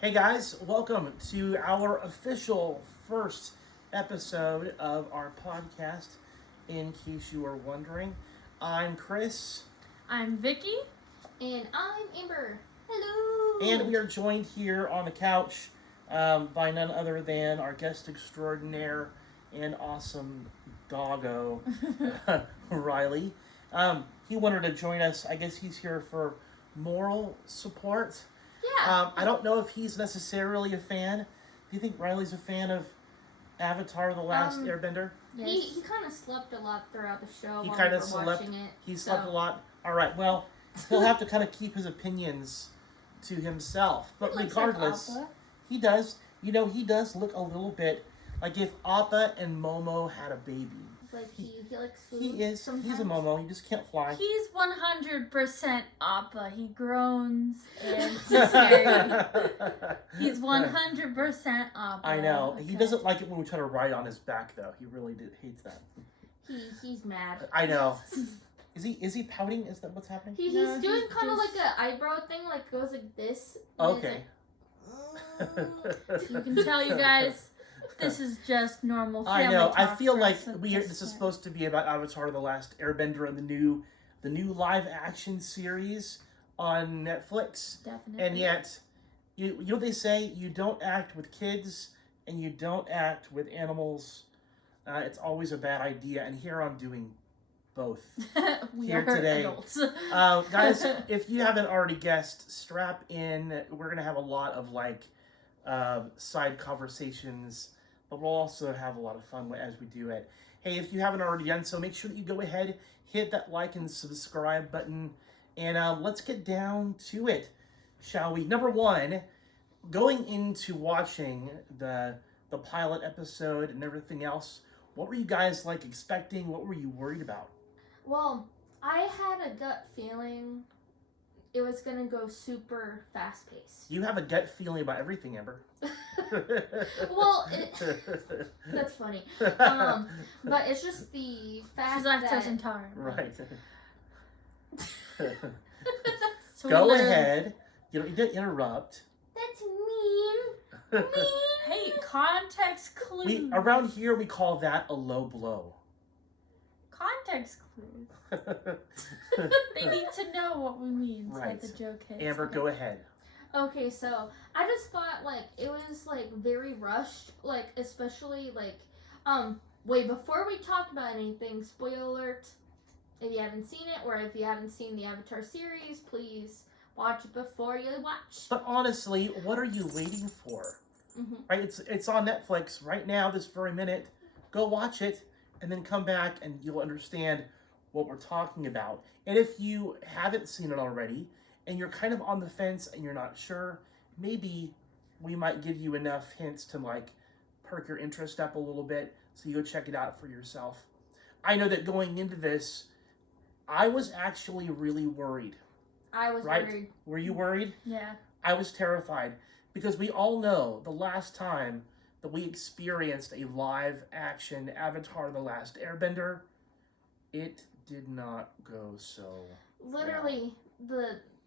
Hey guys, welcome to our official first episode of our podcast. In case you are wondering, I'm Chris. I'm Vicky. And I'm Amber. Hello. And we are joined here on the couch by none other than our guest extraordinaire and awesome doggo, Riley. He wanted to join us. I guess he's here for moral support. Yeah. I don't know if he's necessarily a fan. Do you think Riley's a fan of Avatar: The Last Airbender? Yes. He kind of slept a lot throughout the show. He kind of slept. He slept a lot. All right. Well, he'll have to kind of keep his opinions to himself. But regardless, he does. You know, he does look a little bit like if Appa and Momo had a baby. Like he likes food. He is. Sometimes. He's a Momo. He just can't fly. He's 100% Appa. He groans and he's scary. He's 100% Appa. I know. Okay. He doesn't like it when we try to ride on his back, though. He really hates that. He's mad. I know. Is he pouting? Is that what's happening? He's doing kind of like an eyebrow thing, like goes like this. Okay. You can tell you guys, this is just normal family I know. talk I feel for like us at this is supposed to be about Avatar: The Last Airbender and the new live action series on Netflix. Definitely. And yet, you know what they say? You don't act with kids and you don't act with animals. It's always a bad idea. And here I'm doing both. we here are today. adults. Guys, if you haven't already guessed, strap in. We're gonna have a lot of side conversations, but we'll also have a lot of fun as we do it. Hey, if you haven't already done so, make sure that you go ahead, hit that like and subscribe button, and let's get down to it, shall we? Number one, going into watching the pilot episode and everything else, what were you guys expecting? What were you worried about? Well, I had a gut feeling it was gonna go super fast paced. You have a gut feeling about everything, Amber. Well, that's funny. But it's just the fact She's lactose intolerant. Right. So Go ahead. You don't need to interrupt. That's mean. Hey, context clues. Around here, we call that a low blow. Context clues. They need to know what we mean so Right. that the joke hits. Amber, go ahead. Okay, so I just thought it was very rushed, especially wait, before we talk about anything, spoiler alert, if you haven't seen it or if you haven't seen the Avatar series, please watch it before you watch. But honestly, what are you waiting for? Mm-hmm. Right? It's on Netflix right now, this very minute. Go watch it, and then come back, and you'll understand what we're talking about. And if you haven't seen it already, and you're kind of on the fence and you're not sure, maybe we might give you enough hints to perk your interest up a little bit so you go check it out for yourself. I know that going into this, I was actually really worried. I was worried. Were you worried? Yeah. I was terrified because we all know the last time that we experienced a live action Avatar: The Last Airbender, it did not go so Literally,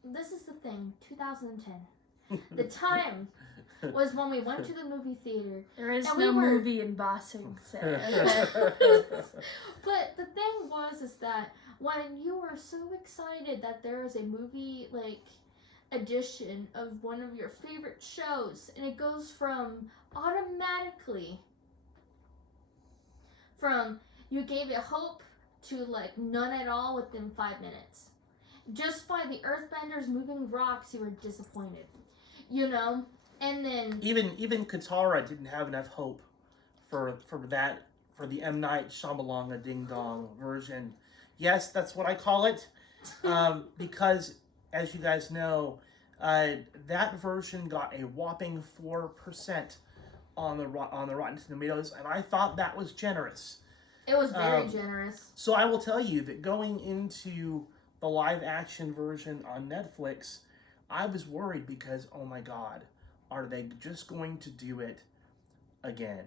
this is the thing, 2010. The time was when we went to the movie theater. There is And no we were- movie in Bossing Say. But the thing is that when you were so excited that there is a movie edition of one of your favorite shows, and it goes from automatically from you gave it hope to none at all within 5 minutes. Just by the earthbenders moving rocks, you were disappointed. And then even Katara didn't have enough hope for the M. Night Shyamalan Ding Dong version. Yes, that's what I call it, because as you guys know, that version got a whopping 4% on the Rotten Tomatoes, and I thought that was generous. it was very generous. So I will tell you that going into the live action version on Netflix, I was worried because, oh my God, are they just going to do it again?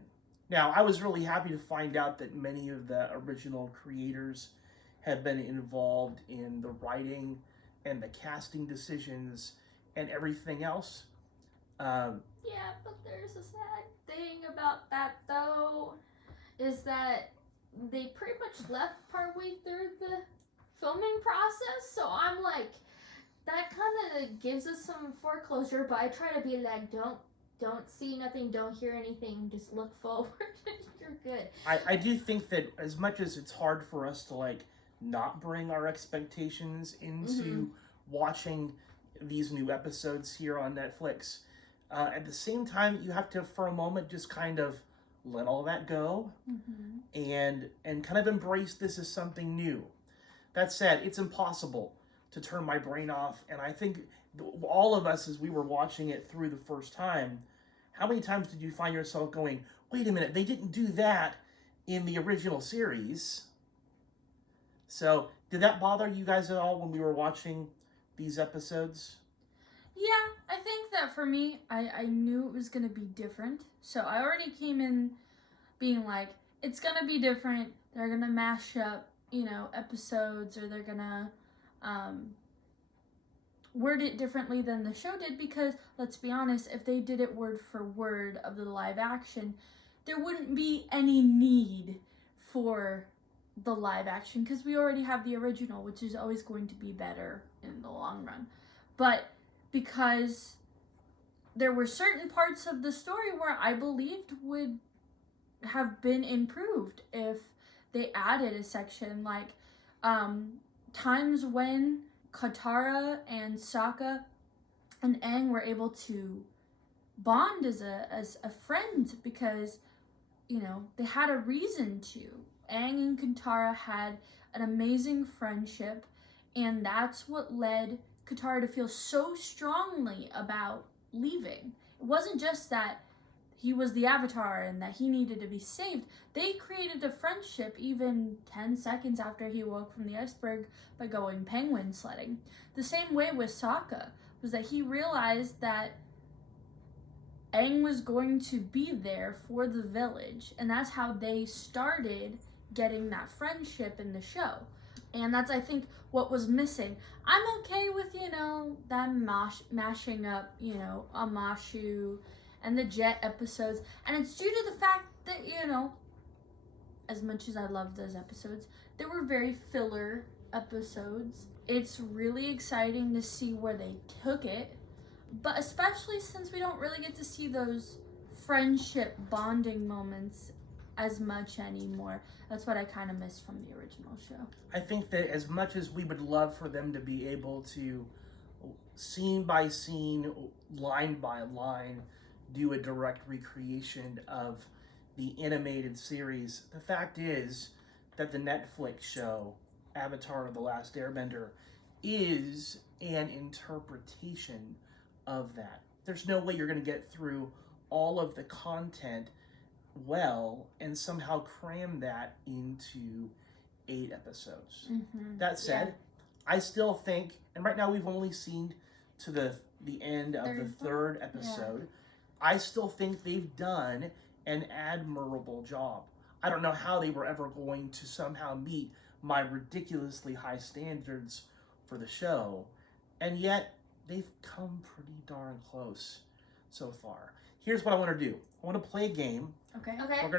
Now, I was really happy to find out that many of the original creators have been involved in the writing and the casting decisions and everything else. Yeah, but there's a sad thing about that though, is that they pretty much left partway through the filming process, so I'm like, that kind of gives us some foreclosure, but I try to be like, don't see nothing, don't hear anything, just look forward. You're good. I do think that as much as it's hard for us to like not bring our expectations into watching these new episodes here on Netflix, at the same time you have to for a moment just kind of let all that go and kind of embrace this as something new. That said, it's impossible to turn my brain off, and I think all of us, as we were watching it through the first time, how many times did you find yourself going, wait a minute, they didn't do that in the original series? So, did that bother you guys at all when we were watching these episodes? Yeah, I think that for me, I knew it was going to be different. So I already came in being like, it's going to be different. They're going to mash up, episodes, or they're going to word it differently than the show did, because let's be honest, if they did it word for word of the live action, there wouldn't be any need for the live action, because we already have the original, which is always going to be better in the long run. But because there were certain parts of the story where I believed would have been improved if they added a section like times when Katara and Sokka and Aang were able to bond as a friend, because they had a reason to. Aang and Katara had an amazing friendship, and that's what led Katara to feel so strongly about leaving. It wasn't just that he was the Avatar and that he needed to be saved. They created a friendship even 10 seconds after he woke from the iceberg by going penguin sledding. The same way with Sokka, was that he realized that Aang was going to be there for the village, and that's how they started getting that friendship in the show. And that's, I think, what was missing. I'm okay with, them mashing up, Amashu and the Jet episodes. And it's due to the fact that, as much as I love those episodes, they were very filler episodes. It's really exciting to see where they took it. But especially since we don't really get to see those friendship bonding moments as much anymore. That's what I kind of miss from the original show. I think that as much as we would love for them to be able to, scene by scene, line by line, do a direct recreation of the animated series, the fact is that the Netflix show, Avatar: The Last Airbender, is an interpretation of that. There's no way you're going to get through all of the content well and somehow cram that into 8 episodes. That said, I still think, and right now we've only seen to the end of the 3rd episode, I still think they've done an admirable job. I don't know how they were ever going to somehow meet my ridiculously high standards for the show, and yet they've come pretty darn close so far. Here's what I want to do. I want to play a game. Okay.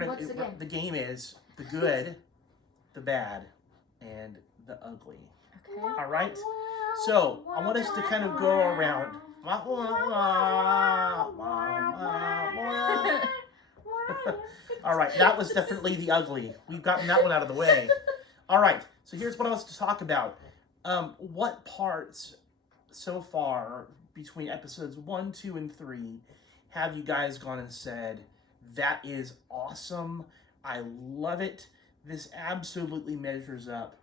What's the game? The game is the good, the bad, and the ugly. Okay. All right? So, I want us to kind of go around. All right, that was definitely the ugly. We've gotten that one out of the way. All right, so here's what I want us to talk about. What parts so far between episodes 1, 2, and 3 have you guys gone and said, that is awesome, I love it, this absolutely measures up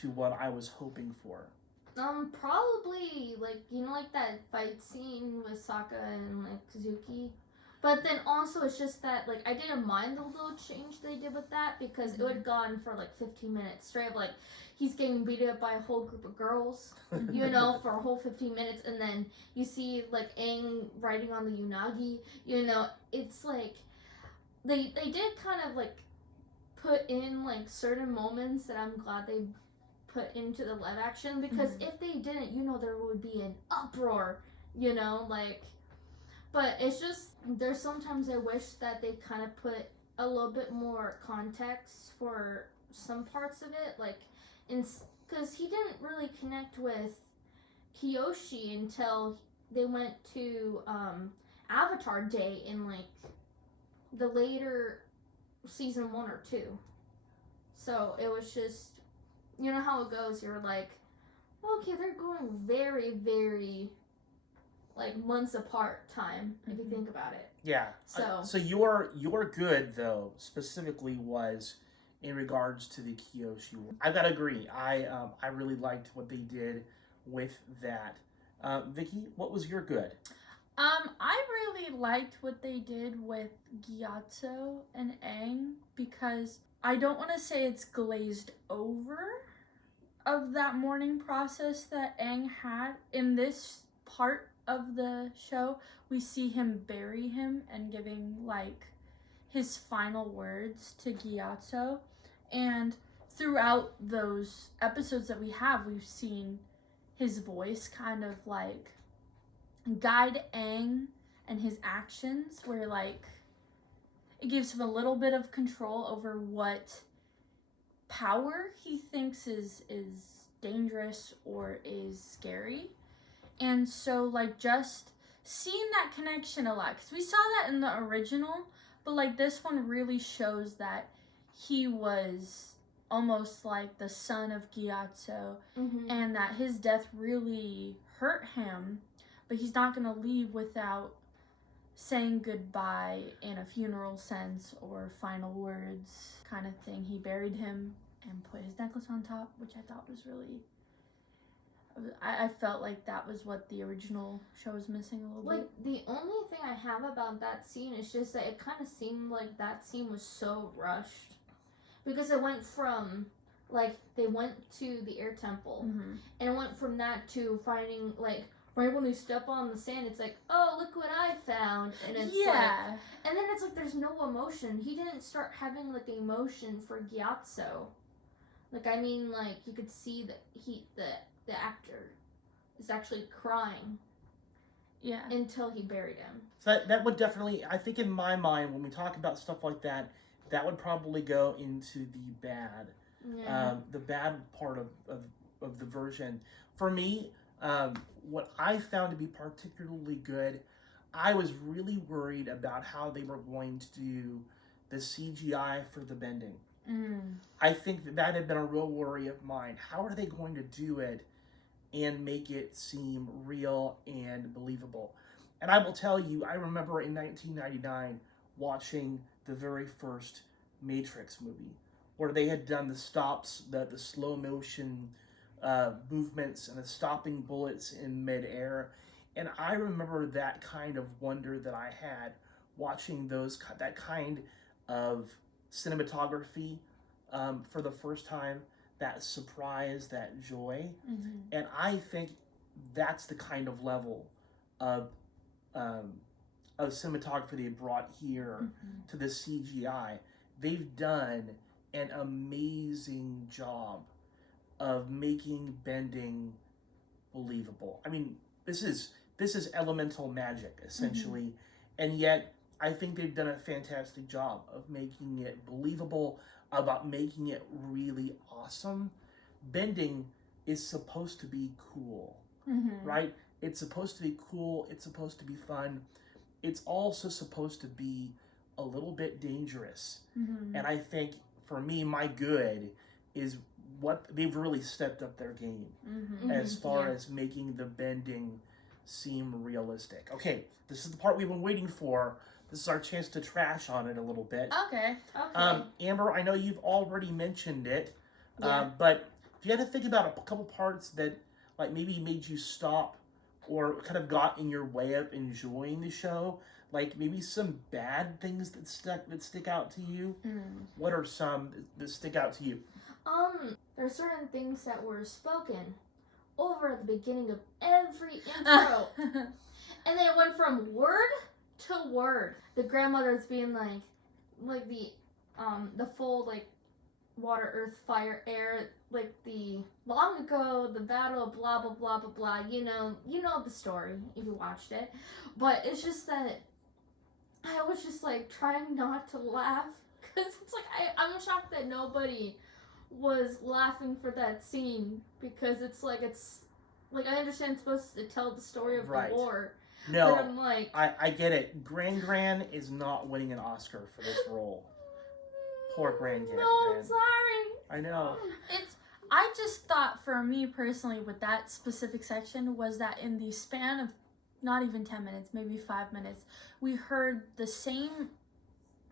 to what I was hoping for? Probably, like that fight scene with Sokka and, Zuki. But then also, it's just that, I didn't mind the little change they did with that, because it would have gone for, 15 minutes straight of, he's getting beat up by a whole group of girls, for a whole 15 minutes, and then you see, Aang riding on the Unagi, it's, they did kind of, put in, certain moments that I'm glad they put into the live action, because if they didn't, there would be an uproar, But it's just, there's sometimes I wish that they kind of put a little bit more context for some parts of it. Like, because he didn't really connect with Kyoshi until they went to Avatar Day in, like, the later season 1 or 2. So it was just, you know how it goes. You're like, okay, they're going very, very, like, months apart time, if you think about it. Yeah. So your good, though, specifically was in regards to the Kyoshi. I've got to agree. I really liked what they did with that. Vicky, what was your good? I really liked what they did with Gyatso and Aang, because I don't want to say it's glazed over of that mourning process that Aang had. In this part of the show, we see him bury him and giving, like, his final words to Gyatso. And throughout those episodes that we have, we've seen his voice kind of, like, guide Aang and his actions, where, like, it gives him a little bit of control over what power he thinks is dangerous or is scary. And so, like, just seeing that connection a lot, because we saw that in the original, but, like, this one really shows that he was almost like the son of Gyatso, and that his death really hurt him, but he's not going to leave without saying goodbye in a funeral sense or final words kind of thing. He buried him and put his necklace on top, which I thought was really... I felt like that was what the original show was missing a little bit. The only thing I have about that scene is just that it kind of seemed like that scene was so rushed. Because it went from, like, they went to the air temple, and it went from that to finding, like, right when they step on the sand, it's like, oh, look what I found. And it's like, and then it's like there's no emotion. He didn't start having, like, emotion for Gyatso. Like, I mean, like, you could see that the actor is actually crying. Yeah. Until he buried him. So that would definitely, I think in my mind, when we talk about stuff like that, that would probably go into the bad. Yeah. The bad part of the version. For me, what I found to be particularly good, I was really worried about how they were going to do the CGI for the bending. I think that had been a real worry of mine. How are they going to do it and make it seem real and believable? And I will tell you, I remember in 1999 watching the very first Matrix movie, where they had done the stops, the slow motion movements and the stopping bullets in midair. And I remember that kind of wonder that I had watching that kind of cinematography for the first time, that surprise, that joy. And I think that's the kind of level of cinematography they brought here to the CGI. They've done an amazing job of making bending believable. I mean, this is elemental magic, essentially, and yet I think they've done a fantastic job of making it believable, about making it really awesome. Bending is supposed to be cool, right? It's supposed to be cool, it's supposed to be fun. It's also supposed to be a little bit dangerous. And I think, for me, my good is what they've really stepped up their game as far as making the bending seem realistic. Okay, this is the part we've been waiting for. This is our chance to trash on it a little bit. Okay. Amber, I know you've already mentioned it, Yeah. but if you had to think about a couple parts that, like, maybe made you stop or kind of got in your way of enjoying the show, like maybe some bad things that stick out to you. What are some that stick out to you? There are certain things that were spoken over at the beginning of every intro, and then it went from word to word. The grandmother's being like the full, like, water, earth, fire, air, like the long ago, the battle, blah blah blah blah blah. You know the story if you watched it, but it's just that I was just like trying not to laugh because it's like I'm shocked that nobody was laughing for that scene because it's like I understand it's supposed to tell the story of Right. the war. No, But I'm like, I get it. Gran is not winning an Oscar for this role. Poor Gran. No, I'm sorry. I know. I just thought for me personally with that specific section was that in the span of not even 10 minutes, maybe 5 minutes, we heard the same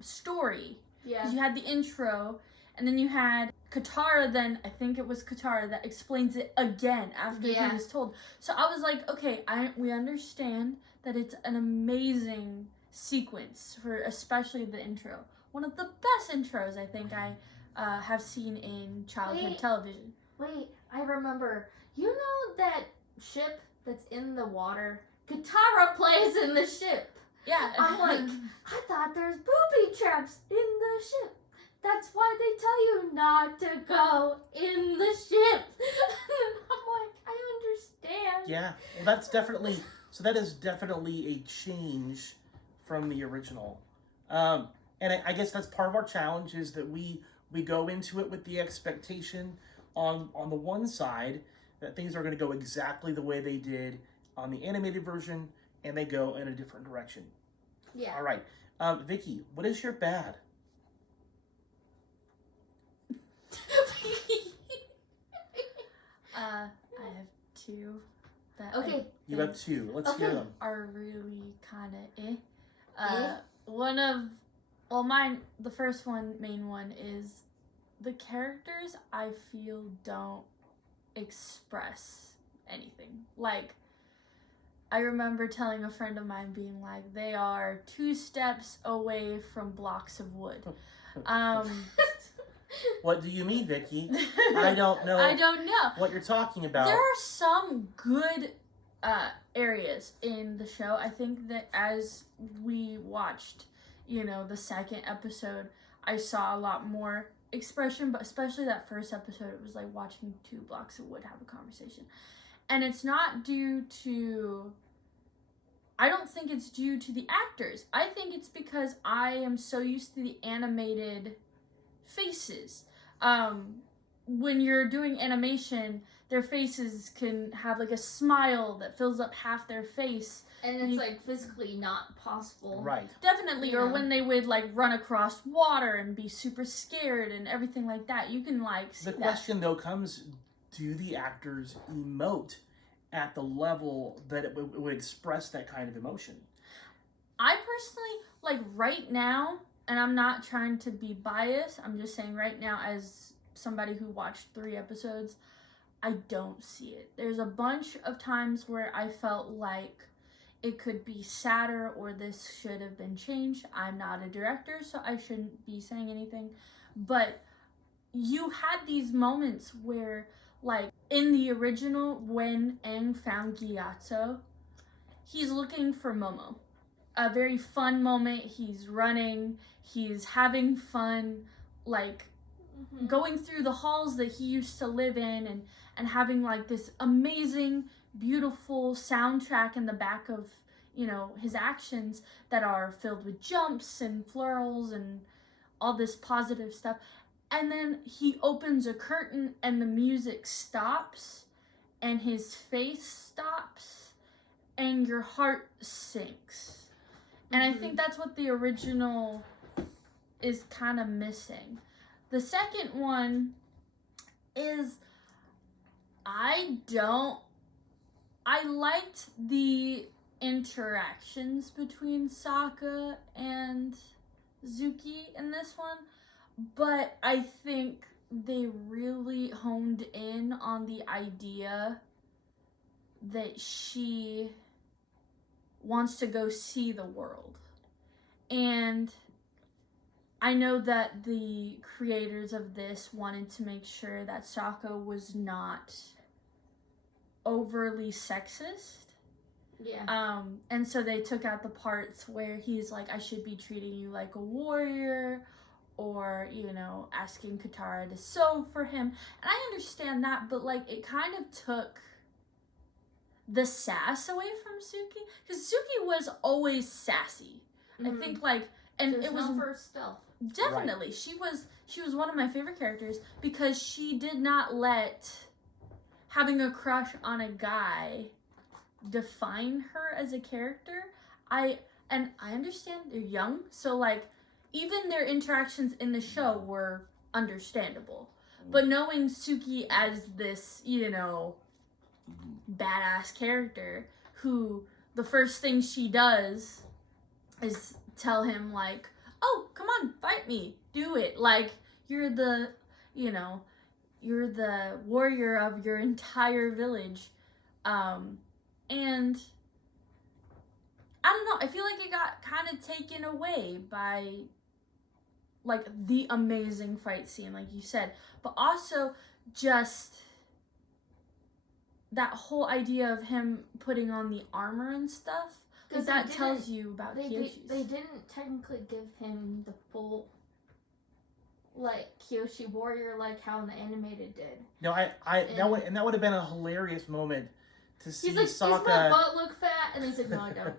story. Yeah. Because you had the intro, and then you had Katara, then I think it was Katara that explains it again after he was told. So I was like, okay, we understand that it's an amazing sequence for especially the intro. One of the best intros I think I have seen in childhood television. Wait, I remember. You know that ship that's in the water? Katara plays in the ship. Yeah. I'm like, I thought there's booby traps in the ship. That's why they tell you not to go in the ship. I'm like, I understand. Yeah, well, that is definitely a change from the original. And I guess that's part of our challenge is that we go into it with the expectation on the one side that things are going to go exactly the way they did on the animated version, and they go in a different direction. Yeah. All right. Vicky, what is your bad? I have two. That Okay. You have two. Let's hear them. Are really kind of One of, well, the first one, main one, is the characters I feel don't express anything. Like, I remember telling a friend of mine being like, they are 2 steps away from blocks of wood. What do you mean, Vicky? I don't know. I don't know what you're talking about. There are some good areas in the show. I think that as we watched, the second episode, I saw a lot more expression, but especially that first episode, it was like watching 2 blocks of wood have a conversation. And it's not due to, I don't think it's due to the actors. I think it's because I am so used to the animated faces. When you're doing animation, their faces can have like a smile that fills up half their face. And it's like physically not possible. Right. Definitely. Yeah. Or when they would like run across water and be super scared and everything like that. You can like see The question though comes, do the actors emote at the level that it would express that kind of emotion? I personally, like right now, and I'm not trying to be biased, I'm just saying right now as somebody who watched 3 episodes, I don't see it. There's a bunch of times where I felt like it could be sadder or this should have been changed. I'm not a director, so I shouldn't be saying anything. But you had these moments where, like, in the original, when Aang found Gyatso, he's looking for Momo. A very fun moment. He's running. He's having fun, like, going through the halls that he used to live in and having, like, this amazing, beautiful soundtrack in the back of, his actions that are filled with jumps and flurls and all this positive stuff. And then he opens a curtain and the music stops and his face stops and your heart sinks. And I think that's what the original is kind of missing. The second one is I liked the interactions between Sokka and Zuki in this one, but I think they really honed in on the idea that she wants to go see the world. And I know that the creators of this wanted to make sure that Sokka was not overly sexist. Yeah. And so they took out the parts where he's like, I should be treating you like a warrior, or, asking Katara to sew for him. And I understand that, but, like, it kind of took the sass away from Suki. Because Suki was always sassy. I think, like, and it was for stealth. Definitely. Right. She was one of my favorite characters because she did not let having a crush on a guy define her as a character. I understand they're young, so like even their interactions in the show were understandable. But knowing Suki as this, badass character who the first thing she does is tell him like, "Oh, come on, fight me. Do it. Like you're the warrior of your entire village." And I don't know, I feel like it got kind of taken away by like the amazing fight scene, like you said, but also just that whole idea of him putting on the armor and stuff, because that tells you about Kyoshi's. They didn't technically give him the full like Kyoshi warrior like how in the animated did. No, that would have been a hilarious moment to see he's like, Sokka. Does my butt look fat? And he's like, no, I don't.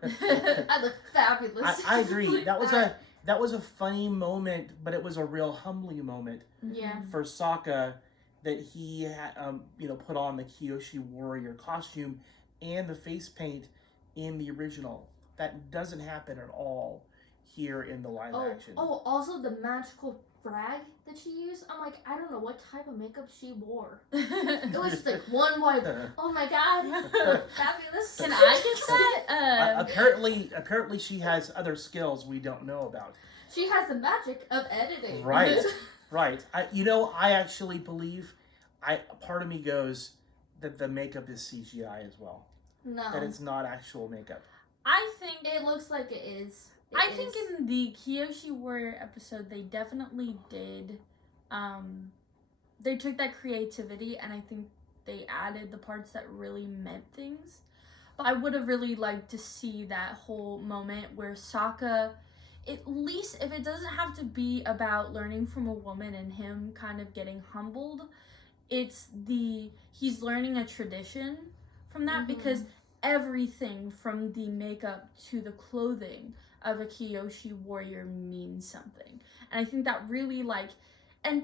I look fabulous. I agree. That was a funny moment, but it was a real humbling moment. Yeah. For Sokka, that he had put on the Kyoshi warrior costume and the face paint in the original. That doesn't happen at all here in the live action. Oh, also the magical frag that she used. I'm like, I don't know what type of makeup she wore. It was just like one white. Oh my god, fabulous! Can I get that? Apparently, she has other skills we don't know about. She has the magic of editing. Right, right. I actually believe, part of me goes that the makeup is CGI as well. No, that it's not actual makeup. I think it looks like it is. I think in the Kyoshi Warrior episode, they definitely did. They took that creativity and I think they added the parts that really meant things. But I would have really liked to see that whole moment where Sokka, at least if it doesn't have to be about learning from a woman and him kind of getting humbled, he's learning a tradition from that, because everything from the makeup to the clothing of a Kyoshi warrior means something. And I think that really and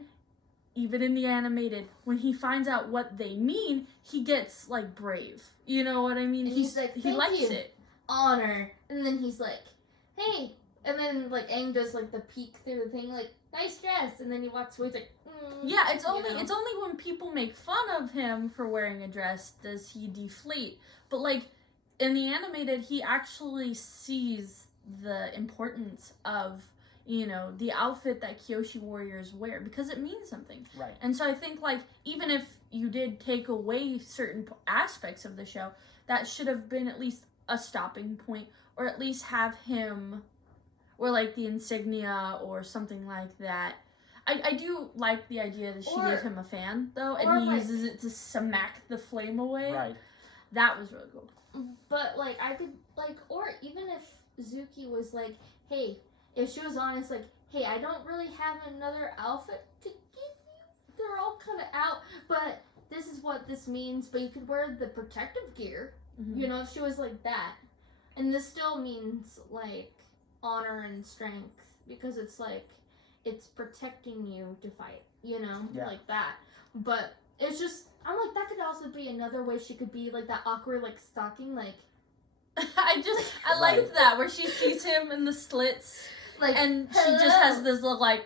even in the animated, when he finds out what they mean, he gets like brave. You know what I mean? And he's like, he likes it. Honor. And then he's like, hey. And then like Aang does like the peek through the thing, like, nice dress. And then he walks away, he's like, yeah, it's only when people make fun of him for wearing a dress does he deflate. But like in the animated, he actually sees the importance of the outfit that Kyoshi warriors wear, because it means something. Right. And so I think like even if you did take away certain aspects of the show, that should have been at least a stopping point, or at least have him or like the insignia or something like that. I do like the idea that she gave him a fan though, and he uses it to smack the flame away. Right. That was really cool. But like I could or even if Zuki was like, hey, if she was honest, like, hey, I don't really have another outfit to give you. They're all kind of out, but this is what this means. But you could wear the protective gear. Mm-hmm. If she was like that. And this still means, like, honor and strength. Because it's, like, it's protecting you to fight. Like that. But it's just, I'm like, that could also be another way she could be, like, that awkward, like, stalking, like. I liked that, where she sees him in the slits. Like, and hello. She just has this look like.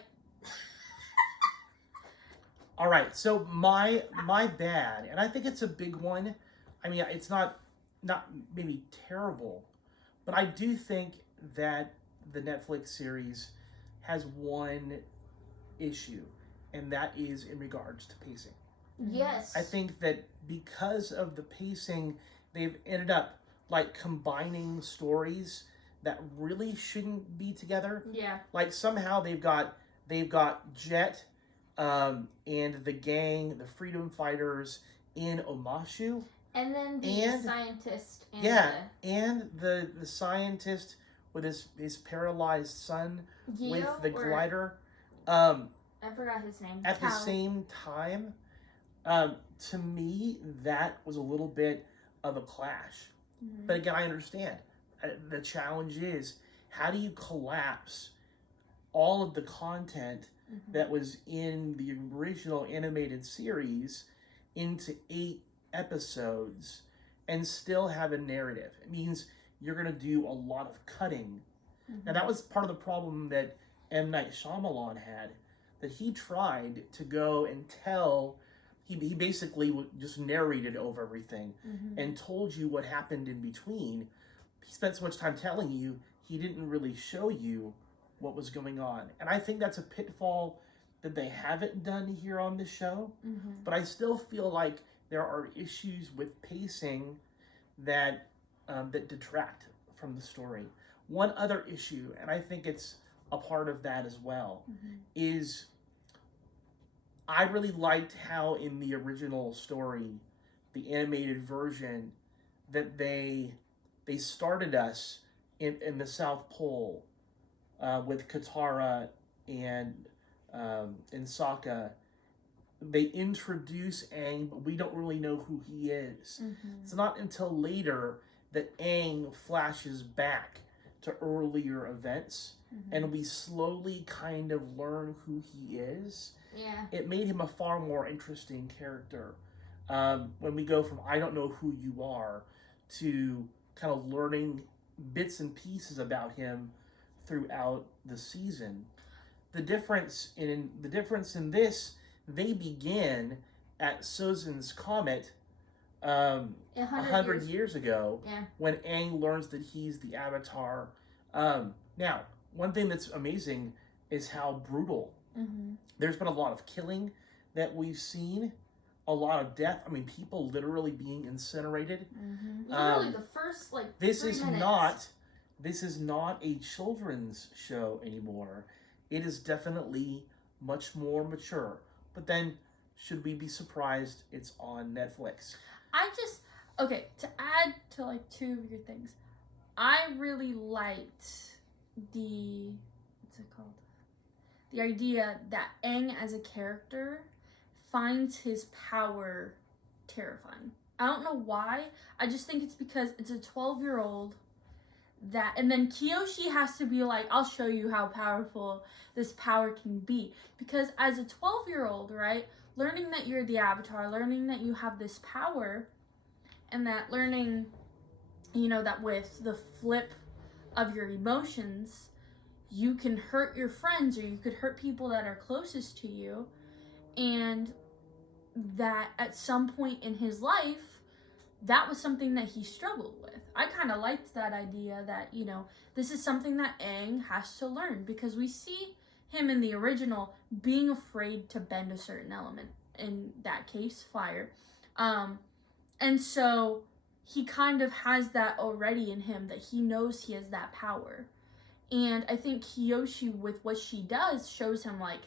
All right, so my bad, and I think it's a big one. I mean, it's not maybe terrible, but I do think that the Netflix series has one issue, and that is in regards to pacing. Yes. I think that because of the pacing, they've ended up like combining stories that really shouldn't be together. Yeah. Like somehow they've got Jet and the gang, the freedom fighters in Omashu. And then the scientist. And the scientist with his paralyzed son with the glider. I forgot his name. At the Tao. same time, to me, that was a little bit of a clash. Mhm. But again, I understand. The challenge is, how do you collapse all of the content Mhm. that was in the original animated series into 8 episodes and still have a narrative? It means you're going to do a lot of cutting. Mhm. Now, that was part of the problem that M. Night Shyamalan had, that he tried to go and tell, he basically just narrated over everything Mhm. and told you what happened in between. He spent so much time telling you, he didn't really show you what was going on. And I think that's a pitfall that they haven't done here on the show. Mhm. But I still feel like there are issues with pacing that that detract from the story. One other issue, and I think it's a part of that as well, Mhm. is I really liked how in the original story, the animated version, that they started us in the South Pole with Katara and Sokka. They introduce Aang, but we don't really know who he is. Mhm. It's not until later that Aang flashes back to earlier events, Mhm. and we slowly kind of learn who he is. Yeah. It made him a far more interesting character. When we go from I don't know who you are to kind of learning bits and pieces about him throughout the season. The difference in this, they begin at Sozin's Comet 100 years ago, Yeah. when Aang learns that he's the Avatar. Now, one thing that's amazing is how brutal. Mhm. There's been a lot of killing that we've seen, a lot of death. I mean, people literally being incinerated. Mhm. Literally the first This 3 is minutes. not a children's show anymore. It is definitely much more mature. But then, should we be surprised it's on Netflix? Okay, to add to like 2 of your things, I really liked what's it called? The idea that Aang as a character finds his power terrifying. I don't know why. I just think it's because it's a 12-year-old and then Kyoshi has to be like, I'll show you how powerful this power can be. Because as a 12-year-old, right, learning that you're the Avatar, learning that you have this power, and that learning, that with the flip of your emotions, you can hurt your friends or you could hurt people that are closest to you, and that at some point in his life, that was something that he struggled with. I kind of liked that idea that, this is something that Aang has to learn, because we see him in the original being afraid to bend a certain element, in that case, fire. And so he kind of has that already in him, that he knows he has that power. And I think Kyoshi, with what she does, shows him like,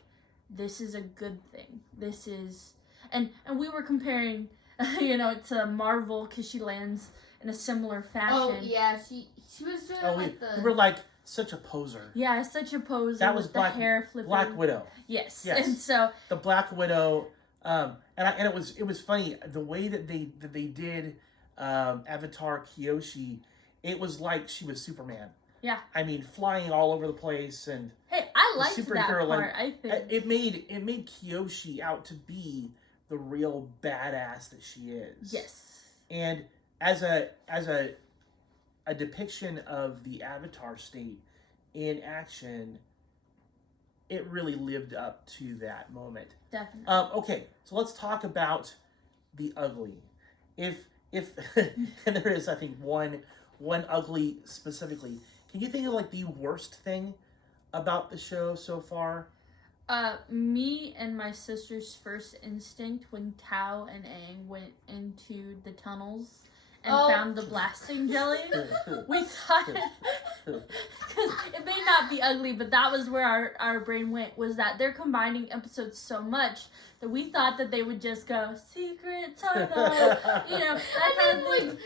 this is a good thing. This is, and we were comparing, to Marvel, because she lands in a similar fashion. Oh yeah, she was doing we were like such a poser. Yeah, such a poser. That was with the hair flipping. Black Widow. Yes. Yes. And so The Black Widow, and it was funny the way that they did Avatar Kyoshi. It was like she was Superman. Yeah. I mean, flying all over the place, and hey, I liked that superhero, part. I think it made Kyoshi out to be the real badass that she is. yes. And as a depiction of the Avatar state in action, it really lived up to that moment. Definitely. Okay, so let's talk about the ugly. If and there is, I think, one ugly specifically. Can you think of like the worst thing about the show so far? Me and my sister's first instinct when Tao and Aang went into the tunnels and found the blasting jelly, we thought, because it may not be ugly, but that was where our brain went, was that they're combining episodes so much that we thought that they would just go, secret tunnel, that kind of thing.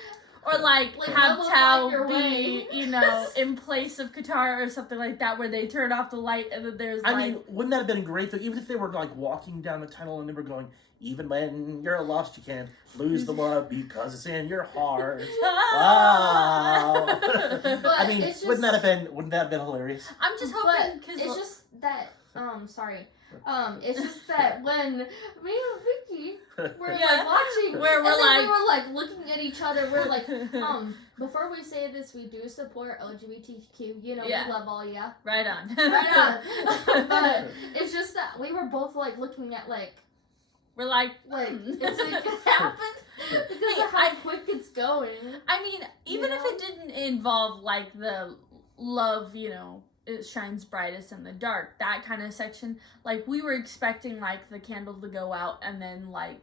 Or like Like, have level Tao find your be, way. you know, in place of Katara or something like that, where they turn off the light and then there's I mean, wouldn't that have been great though? Even if they were like walking down the tunnel and they were going, even when you're lost, you can't lose the love because it's in your heart. Wow. But I mean, it's just, wouldn't that have been hilarious? I'm just but hoping because it's just that it's just that when me and Vicky were Yeah. like watching, Where and we're then like- we were like looking at each other. We're like, before we say this, we do support LGBTQ. You know, Yeah. we love all ya. right on. Right on. But it's just that we were both like looking at like We're like, it's like it happened because of how quick it's going. I mean, even You if know? it didn't involve like the love, you know, it shines brightest in the dark, that kind of section, like we were expecting like the candle to go out and then like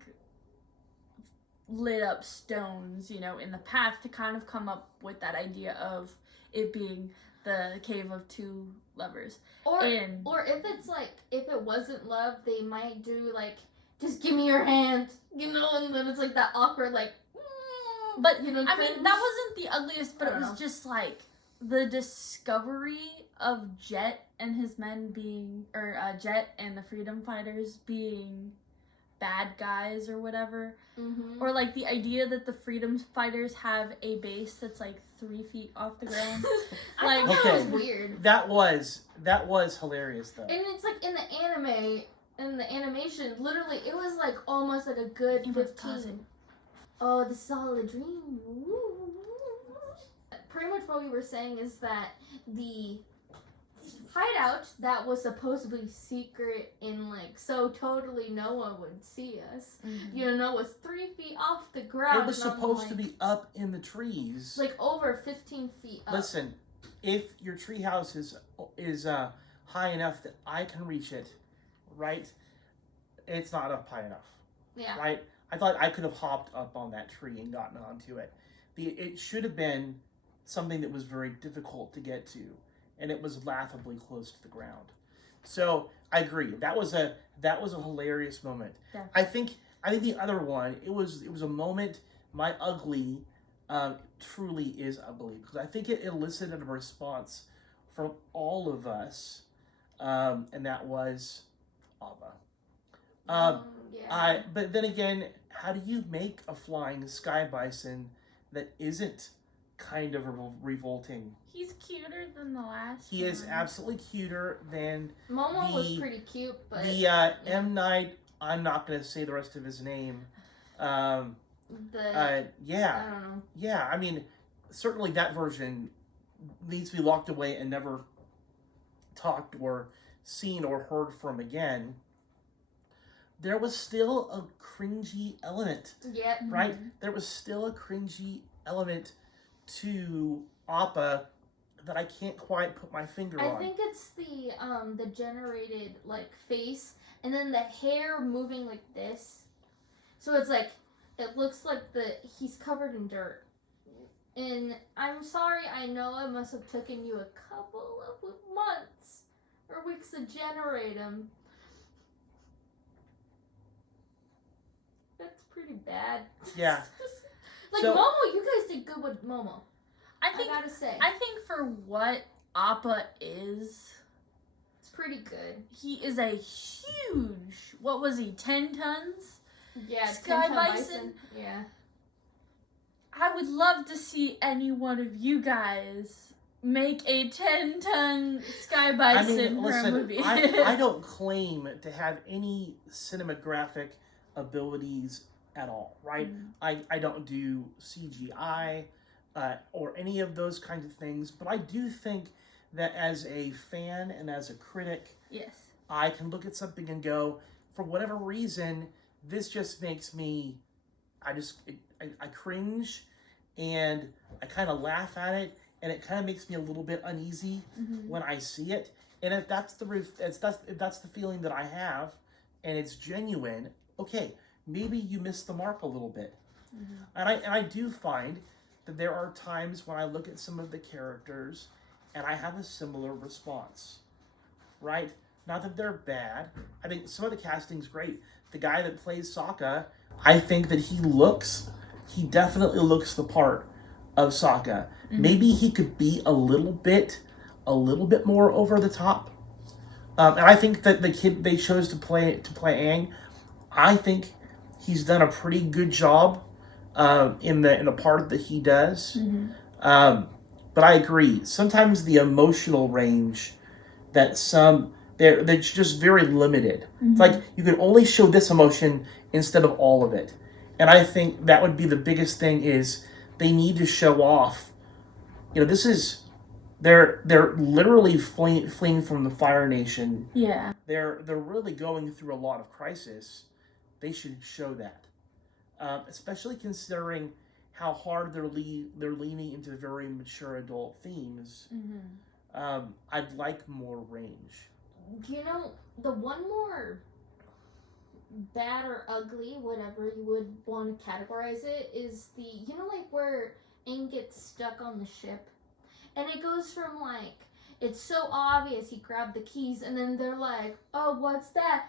lit up stones, you know, in the path to kind of come up with that idea of it being the cave of two lovers. Or And if it's like if it wasn't love, they might do like just give me your hand, you know, and then it's like that awkward like. But you know, I mean, cringe. that wasn't the ugliest, but I it don't was know. just like the discovery of Jet and his men being, or Jet and the freedom fighters being bad guys or whatever. Mm-hmm. Or like the idea that the freedom fighters have a base that's like 3 feet off the ground. I Like- thought that was Okay. weird. That was hilarious though. And it's like in the anime, in the animation, literally, it was like almost like a good It was 15. buzzing. Oh, this is all a dream. Pretty much what we were saying is that the hideout that was supposedly secret and like so totally no one would see us, you know, was 3 feet off the ground. It was and I'm supposed to like- be up in the trees. like over 15 feet up. Listen, if your treehouse is high enough that I can reach it, right? It's not up high enough, Yeah. right? I thought I could have hopped up on that tree and gotten onto it. It should have been something that was very difficult to get to, and it was laughably close to the ground. So I agree. That was a hilarious moment. Yeah. I think the other one, it was a moment. My ugly truly is ugly because I think it elicited a response from all of us, and that was Ava. Yeah. But then again, how do you make a flying sky bison that isn't kind of revolting? He's cuter than the last He is one. absolutely cuter than Momo was the- pretty cute, but the M. Night. I'm not going to say the rest of his name. Yeah, I don't know. yeah. I mean, certainly that version needs to be locked away and never talked or seen or heard from again. There was still a cringy element, Yep. right? There was still a cringy element to Appa that I can't quite put my finger I on. think it's the generated like face and then the hair moving like this. So it's like it looks like he's covered in dirt. And I'm sorry, I know it must have taken you a couple of months or weeks to generate him. That's pretty bad. Yeah. Like So- Momo, you guys did good with Momo. I I think gotta say, I think for what Appa is, it's pretty good. he is a huge, what was he, 10 tons? Yeah, Sky 10-ton bison? Yeah. I would love to see any one of you guys make a 10-ton Sky I Bison mean, for a listen, movie. I don't claim to have any cinematographic abilities at all, right? I don't do CGI or any of those kinds of things, but I do think that as a fan and as a critic, Yes. I can look at something and go, for whatever reason, this just makes me, I cringe, and I kind of laugh at it, and it kind of makes me a little bit uneasy when I see it. And if that's the feeling that I have, and it's genuine, okay, maybe you missed the mark a little bit. And I do find that there are times when I look at some of the characters and I have a similar response, right? Not that they're bad. I think some of the casting's great. The guy that plays Sokka, I think that he definitely looks the part of Sokka. Mhm. Maybe he could be a little bit more over the top. And I think that the kid they chose to play Aang, I think he's done a pretty good job in the part that he does. But I agree. Sometimes the emotional range that that's just very limited. It's like you can only show this emotion instead of all of it. And I think that would be the biggest thing is they need to show off. This is they're literally fleeing from the Fire Nation. Yeah. They're really going through a lot of crisis. They should show that, especially considering how hard they're leaning into very mature adult themes. I'd like more range. The one more bad or ugly, whatever you would want to categorize it, is where Aang gets stuck on the ship. And it goes from it's so obvious he grabbed the keys, and then they're like, oh, what's that?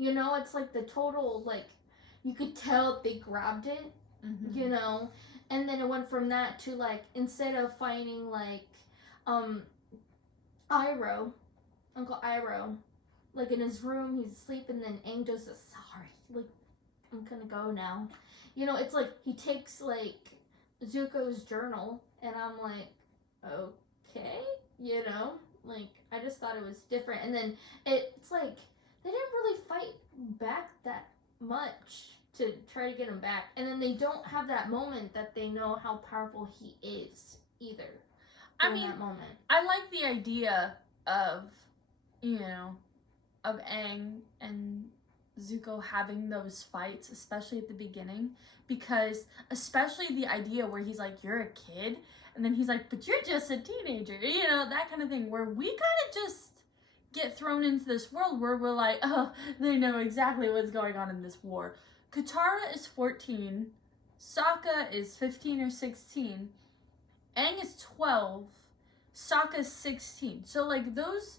It's like the total, you could tell they grabbed it, and then it went from that to, instead of finding, Iroh, Uncle Iroh, in his room, he's asleep, and then Aang just says, sorry, I'm gonna go now. It's like, he takes, Zuko's journal, and I'm like, okay, I just thought it was different, and then it's like, they didn't really fight back that much to try to get him back, and then they don't have that moment that they know how powerful he is either. That moment. I like the idea of Aang and Zuko having those fights, especially at the beginning, because especially the idea where he's like, you're a kid, and then he's like, but you're just a teenager, that kind of thing, where we kind of just get thrown into this world where we're like, oh, they know exactly what's going on in this war. Katara is 14, Sokka is 15 or 16, Aang is 12, Sokka's 16. So, those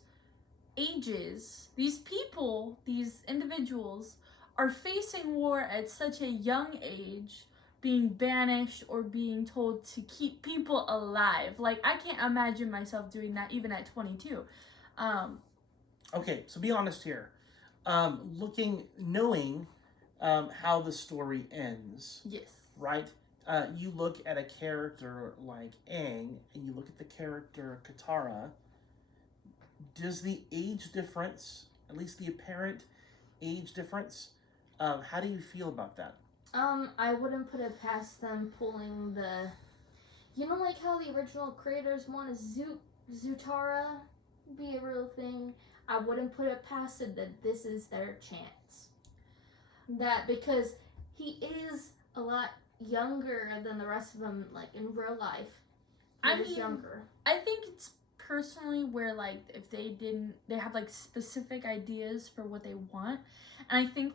ages, these people, these individuals, are facing war at such a young age, being banished or being told to keep people alive. I can't imagine myself doing that even at 22. Okay, so be honest here. Knowing how the story ends. Yes. Right? You look at a character like Aang, and you look at the character Katara. Does the age difference, at least the apparent age difference, how do you feel about that? I wouldn't put it past them pulling the, how the original creators wanted Zutara be a real thing. I wouldn't put it past it that this is their chance. That because he is a lot younger than the rest of them, in real life. He is younger. I think it's personally where if they have specific ideas for what they want, and I think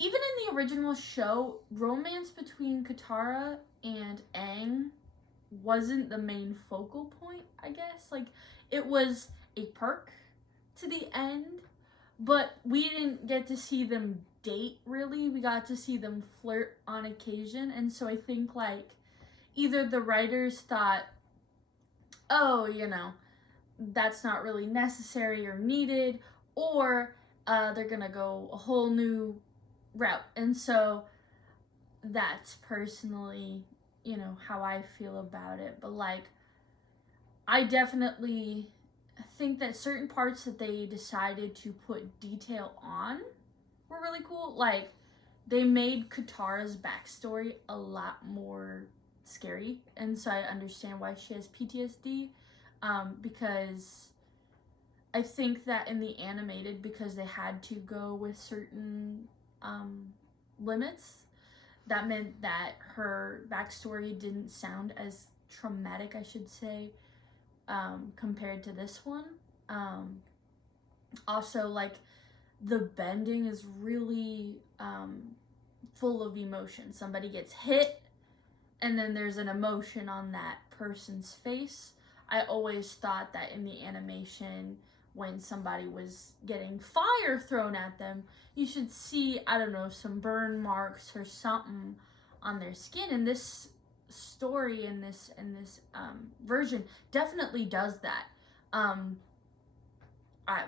even in the original show, romance between Katara and Aang wasn't the main focal point, I guess. It was a perk to the end, but we didn't get to see them date, really. We got to see them flirt on occasion, and so I think, either the writers thought, oh, that's not really necessary or needed, or they're gonna go a whole new route, and so that's personally, how I feel about it. But I definitely think that certain parts that they decided to put detail on were really cool. They made Katara's backstory a lot more scary, and so I understand why she has PTSD, because I think that in the animated, because they had to go with certain limits, that meant that her backstory didn't sound as traumatic, I should say, compared to this one. Also, the bending is really full of emotion. Somebody gets hit, and then there's an emotion on that person's face. I always thought that in the animation, when somebody was getting fire thrown at them, you should see, I don't know, some burn marks or something on their skin, and this story in this version definitely does that.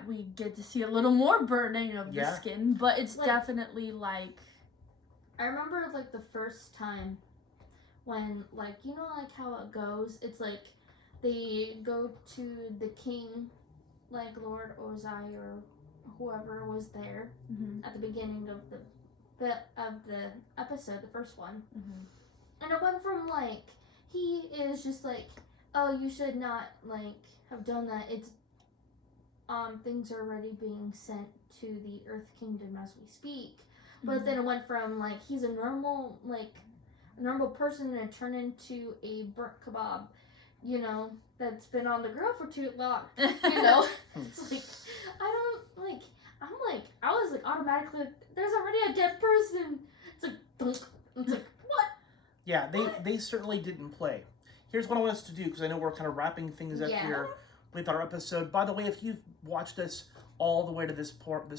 We get to see a little more burning of the skin, but it's Like, definitely like, I remember like the first time when, like, you know, like how it goes. It's like they go to the king, like Lord Ozai or whoever was there at the beginning of the episode, the first one. And it went from like he is just like, oh, you should not like have done that. It's things are already being sent to the Earth Kingdom as we speak. But then it went from like he's a normal person and it turned into a burnt kebab, you know, that's been on the grill for too long. You know, it's like I was like automatically like, there's already a dead person. It's like dunk. It's like what? Yeah, they certainly didn't play. Here's what I want us to do, because I know we're kind of wrapping things up here with our episode. By the way, if you've watched us all the way to this part,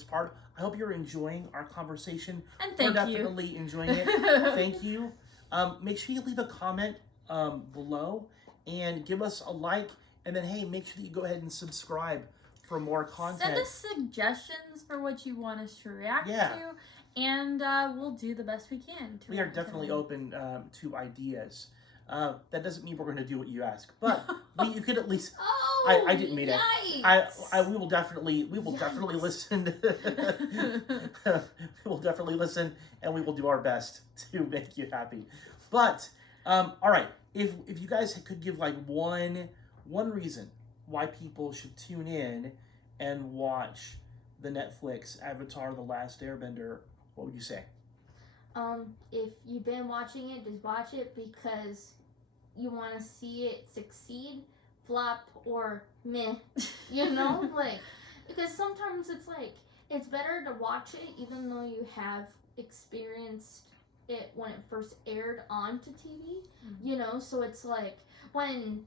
I hope you're enjoying our conversation. And thank you. We're definitely enjoying it. Thank you. Make sure you leave a comment below and give us a like. And then, hey, make sure that you go ahead and subscribe for more content. Send us suggestions for what you want us to react to. And we'll do the best we can. We are definitely open to ideas. That doesn't mean we're going to do what you ask, but you could at least. Oh, I didn't mean it. We will definitely listen. We will definitely listen, and we will do our best to make you happy. But all right, if you guys could give like one reason why people should tune in and watch the Netflix Avatar: The Last Airbender, what would you say? If you've been watching it, just watch it because you want to see it succeed, flop, or meh. You know, like, because sometimes it's like it's better to watch it even though you have experienced it when it first aired onto TV. You know, so it's like when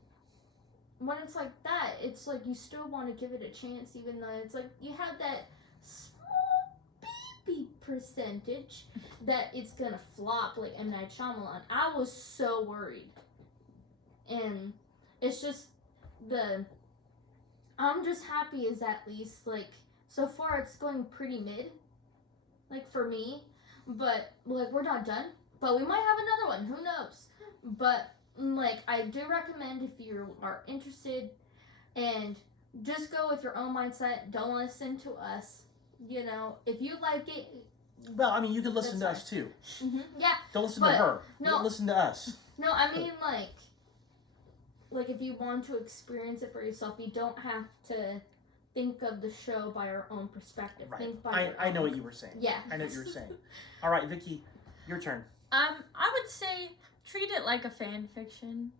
it's like that, it's like you still want to give it a chance even though it's like you have that small baby percentage that it's gonna flop like M. Night Shyamalan. I was so worried. And it's just I'm just happy is at least like so far it's going pretty mid, like for me, but like we're not done, but we might have another one, who knows. But like I do recommend if you are interested, and just go with your own mindset, don't listen to us, you know. If you like it, well, I mean, you can listen to us too. Yeah, don't listen to her. No, listen to us. No, I mean like if you want to experience it for yourself, you don't have to think of the show by our own perspective. Right. Think by I know what you were saying. Yeah. I know what you were saying. All right, Vicky, your turn. I would say treat it like a fan fiction.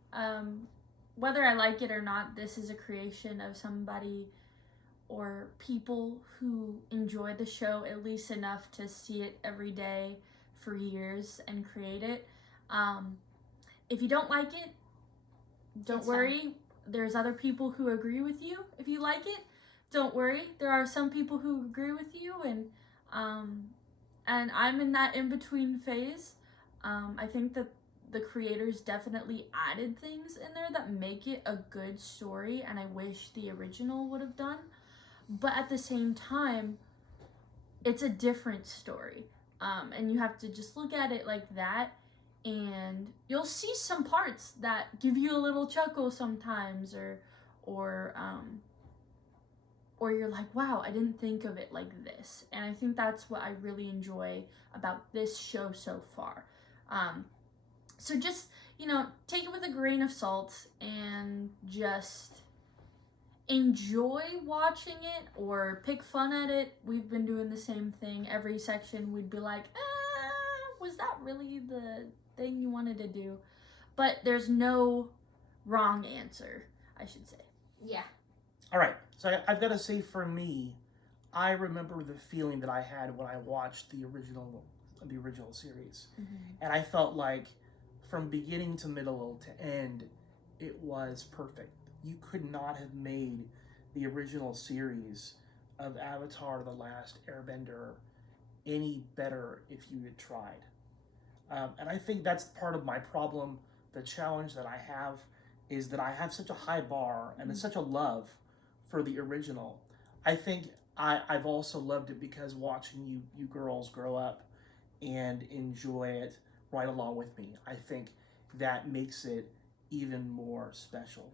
Whether I like it or not, this is a creation of somebody or people who enjoy the show at least enough to see it every day for years and create it. If you don't like it, don't worry. There's other people who agree with you. If you like it, don't worry. There are some people who agree with you, and I'm in that in-between phase. I think that the creators definitely added things in there that make it a good story, and I wish the original would have done. But at the same time, it's a different story. And you have to just look at it like that, and you'll see some parts that give you a little chuckle sometimes, or you're like, wow, I didn't think of it like this. And I think that's what I really enjoy about this show so far. So just, take it with a grain of salt and just enjoy watching it or pick fun at it. We've been doing the same thing. Every section we'd be like, was that really the thing you wanted to do? But there's no wrong answer, I should say. Yeah. All right. So I've got to say, for me, I remember the feeling that I had when I watched the original series. And I felt like from beginning to middle to end, it was perfect. You could not have made the original series of Avatar: The Last Airbender any better if you had tried. And I think that's part of my problem. The challenge that I have is that I have such a high bar and such a love for the original. I think I've also loved it because watching you girls grow up and enjoy it right along with me. I think that makes it even more special.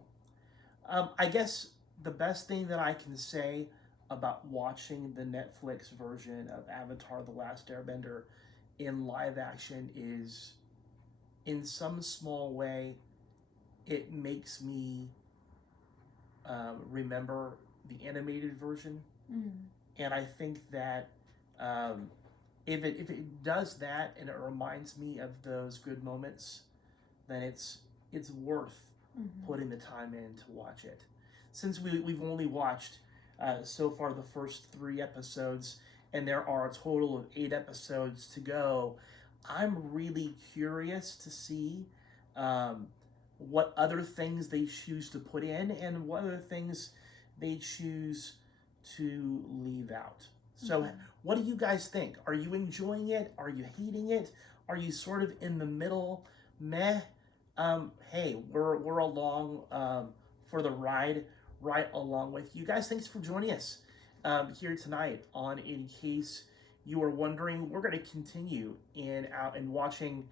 I guess the best thing that I can say about watching the Netflix version of Avatar: The Last Airbender in live action is, in some small way, it makes me remember the animated version. And I think that if it does that and it reminds me of those good moments, then it's worth putting the time in to watch it. Since we've only watched so far the first 3 episodes, and there are a total of 8 episodes to go, I'm really curious to see what other things they choose to put in and what other things they choose to leave out. So what do you guys think? Are you enjoying it? Are you hating it? Are you sort of in the middle? Meh. Hey, we're along for the ride right along with you guys. Thanks for joining us here tonight on In Case You Were Wondering. We're going to continue in watching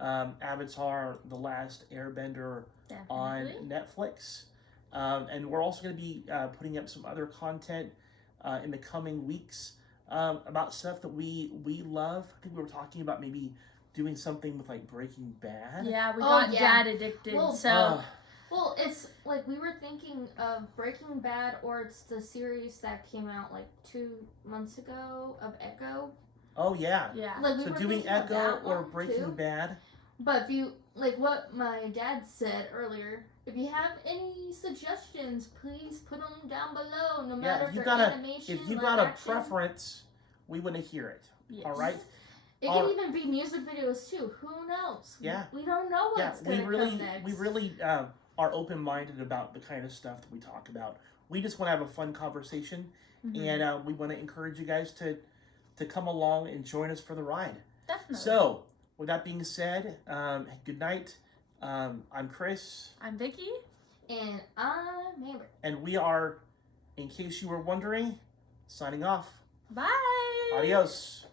Avatar: The Last Airbender on Netflix. And we're also going to be putting up some other content in the coming weeks about stuff that we love. I think we were talking about maybe doing something with like Breaking Bad. Yeah, we got dad addicted, Well, it's like we were thinking of Breaking Bad, or it's the series that came out like 2 months ago of Echo. Oh yeah. Yeah. Like, So doing Echo or Breaking Bad. But if you, like what my dad said earlier, if you have any suggestions, please put them down below, no matter if they're animation, if you live got a action. preference, we want to hear it. Yes. All right? It could even be music videos too. Who knows? Yeah. We don't know what's going to come next. We really are open-minded about the kind of stuff that we talk about. We just want to have a fun conversation, and we want to encourage you guys to come along and join us for the ride. Definitely. So, with that being said, good night. I'm Chris. I'm Vicky. And I'm Amber. And we are, in case you were wondering, signing off. Bye. Adios.